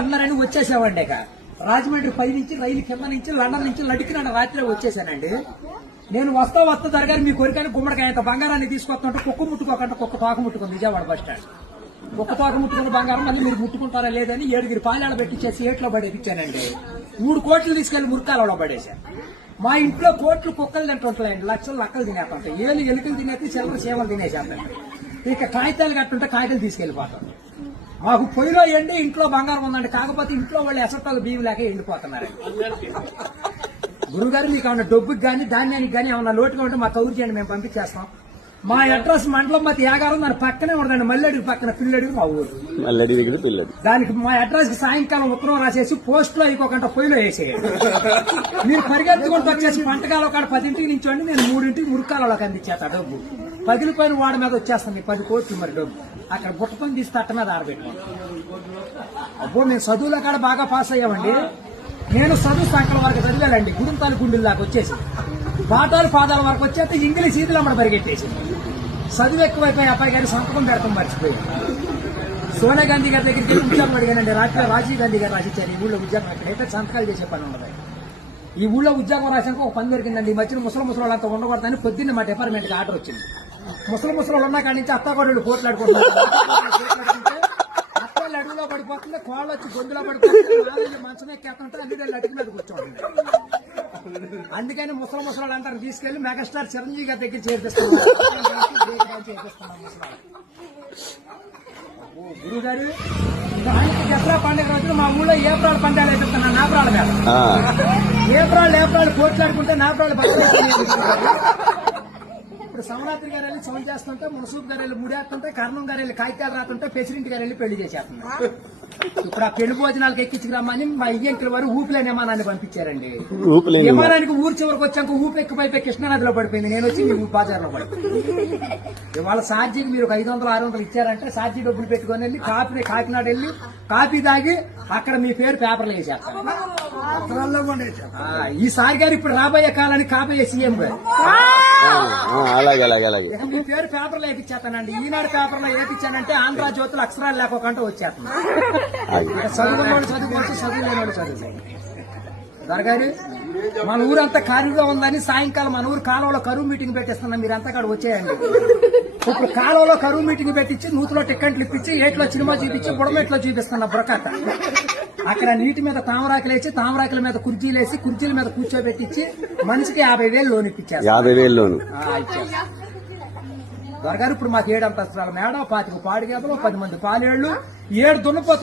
అన్నారని వచ్చేసామండి. ఇక రాజమండ్రి 10 నుంచి రైలు కింద నుంచి లండన్ నుంచి లడికినాడు రాత్రి వచ్చేసానండి. నేను వస్తా దొరగారు మీ కోరికని గుమ్మడికాయంత బంగారాన్ని తీసుకొస్తుంటే కుక్క ముట్టుకోకుండా కుక్క తోక ముట్టుకుంది విజయవాడ బస్ స్టాండ్. కుక్క తోక ముట్టుకున్న బంగారం మళ్ళీ మీరు ముట్టుకుంటారా లేదని 7 పాలాలు పెట్టించేసి ఏట్లో పడేపించానండి. 3 కోట్లు తీసుకెళ్లి మురికాలలో పడేశాను. మా ఇంట్లో కోట్లు కుక్కలు తింటుంటాయండి, లక్షలు లక్కలు తినేస్తుంటాయి, ఏళ్ళు ఎలుకలు తినేసి చిల్లర సేవలు తినేసేస్తాయి. ఇక కాగితాలు కట్టుంటే కాగితాలు తీసుకెళ్లిపోతాం. మాకు పొయ్యిలో ఎండి ఇంట్లో బంగారం ఉందండి, కాకపోతే ఇంట్లో వాళ్ళు ఎసట్టాలు బియ్యం లేక ఎండిపోతున్నారు. గురుగారు మీకు ఏమన్నా డబ్బుకి కానీ ధాన్యానికి కానీ ఏమన్నా లోటుగా ఉంటే మా కౌరు చేయండి, మేము పంపించేస్తాం. మా అడ్రస్ మండలం మధ్య యాగారం, దాని పక్కనే ఉండదండి, మల్లెడికి పక్కన పిల్లడికి మా ఊరు. దానికి మా అడ్రస్ కి సాయంకాలం ఉత్తరం రాసేసి పోస్ట్ లో ఇంకొకంట పొయ్యిలో వేసేయండి. మీరు పరిగెత్తుకుంటూ వచ్చేసి పంటకాల ఒక 10 నుంచోండి, నేను 3 మురికాలలోకి అందించేస్తా డబ్బు. పగిలిపోయిన వాడి మీద వచ్చేస్తుంది 10 కోట్లు మరి డబ్బు. అక్కడ బుట్టకొని తీసి తట్ట మీద ఆరబెట్టుకోండి. అప్పుడు మేము చదువులో కాడ బాగా పాస్ అయ్యామండి. నేను చదువు సంకల వరకు చదివానండి, గుడుంతాలు గుండెల దాకా వచ్చేసి పాఠాలు పాదాల వరకు వచ్చేస్తే ఇంగ్లీష్ ఈదులు అమ్మడ పరిగెట్టేసింది. చదువు ఎక్కువైపోయి అబ్బాయి గారి సంతకం పెడతాం మర్చిపోయి సోనియా గాంధీ గారి దగ్గరికి ఉద్యోగం అడిగానండి. రాజీవ్ గాంధీ గారు రాసిచ్చారు ఈ ఊళ్ళో ఉద్యోగం, ఎక్కడైతే సంతకాలు చేసే పని ఉండదు. ఈ ఊళ్ళో ఉద్యోగం రాసాక ఒక పని దొరికిందండి. ఈ మధ్యన ముసలి వాళ్ళంతా ఉండకూడదని పొద్దున్న మా డిపార్ట్మెంట్ కి ఆర్డర్ వచ్చింది. ముసలి వాళ్ళు ఉన్న కాడి నుంచి అత్తాకోడళ్ళు పోట్లాడుకుంటున్నారు. అత్తలు అడుగులో పడిపోతుంది, కోళ్ళు వచ్చి గొంతులో పడిపోతుంది, మంచం ఎక్కేస్తుంటే అన్ని అడుగు మీద కూర్చోండి. అందుకని ముసలి వాళ్ళంతా తీసుకెళ్లి మెగాస్టార్ చిరంజీవి గారి దగ్గర చేర్పిస్తున్నాం. గురువు గారు దసరా పండుగ రోజున మా ఊళ్ళో ఏప్రాల్ పందాలు వేపిస్తున్నాను. నాపరాల మీద ఏప్రాల్ పోట్లాడుకుంటే నాపరాలు ఇప్పుడు సమరాత్రి గారు వెళ్ళి సౌండ్ చేస్తుంటే, మునసూబ్ గారు వెళ్ళి ముడేస్తుంటే, కర్ణం గారు వెళ్ళి కాగితాలు రాస్తుంటే, ప్రెసిడెంట్ గారు వెళ్ళి పెళ్లి చేసేస్తున్నారు. ఇప్పుడు ఆ పెళ్లి భోజనాలకు ఎక్కించుకురమ్మని మా ఇయ్యంకుల వారు ఊపిలేని విమానాన్ని పంపించారండి. విమానానికి ఊరు చివరికి వచ్చాక ఊపి ఎక్కిపోయి కృష్ణానదిలో పడిపోయింది. నేను వచ్చి మీ బాజార్లో పడిపోయింది. ఇవాళ ఛార్జీకి మీరు 500-600 ఇచ్చారంటే ఛార్జీ డబ్బులు పెట్టుకుని వెళ్ళి కాకినాడ వెళ్ళి కాఫీ తాగి అక్కడ మీ పేరు పేపర్లు వేసేస్తారు. ఈసారి గారు ఇప్పుడు రాబోయే కాలానికి కాబోయే సీఎం గారు మీ పేరు పేపర్లో వేపించేస్తానండి. ఈనాడు పేపర్లో వేపించానంటే ఆంధ్ర జ్యోతులు అక్షరాలు లేకోకుండా వచ్చేస్తాను. చదువుకున్నోడు చదువుకోవచ్చు, చదువులేనోడు చదువుకోవచ్చు. దొరగారు మన ఊరంతా ఖాళీగా ఉందని సాయంకాలం మన ఊరు కాలువలో కరువు మీటింగ్ పెట్టిస్తున్నాం, మీరంతా అక్కడ వచ్చేయండి. ఇప్పుడు కాలువలో కరువు మీటింగ్ పెట్టించి నూతులో టిక్కెట్లు ఇప్పించి ఏట్లో సినిమా చూపించి బుడమెట్లో చూపిస్తున్నా బురకట్ట. అక్కడ నీటి మీద తామరాకులు వేసి తామరాకుల మీద కుర్చీలేసి కుర్చీల మీద కూర్చోబెట్టించి మనిషికి 50,000 లోన్ ఇప్పించారు. 50,000 లోన్ దొరగారు ఇప్పుడు మాకు 7 అంతస్తుల మేడ, 25 పాడి గేదలు, 10 మంది పాలేళ్లు, 7 దున్నపోతులు.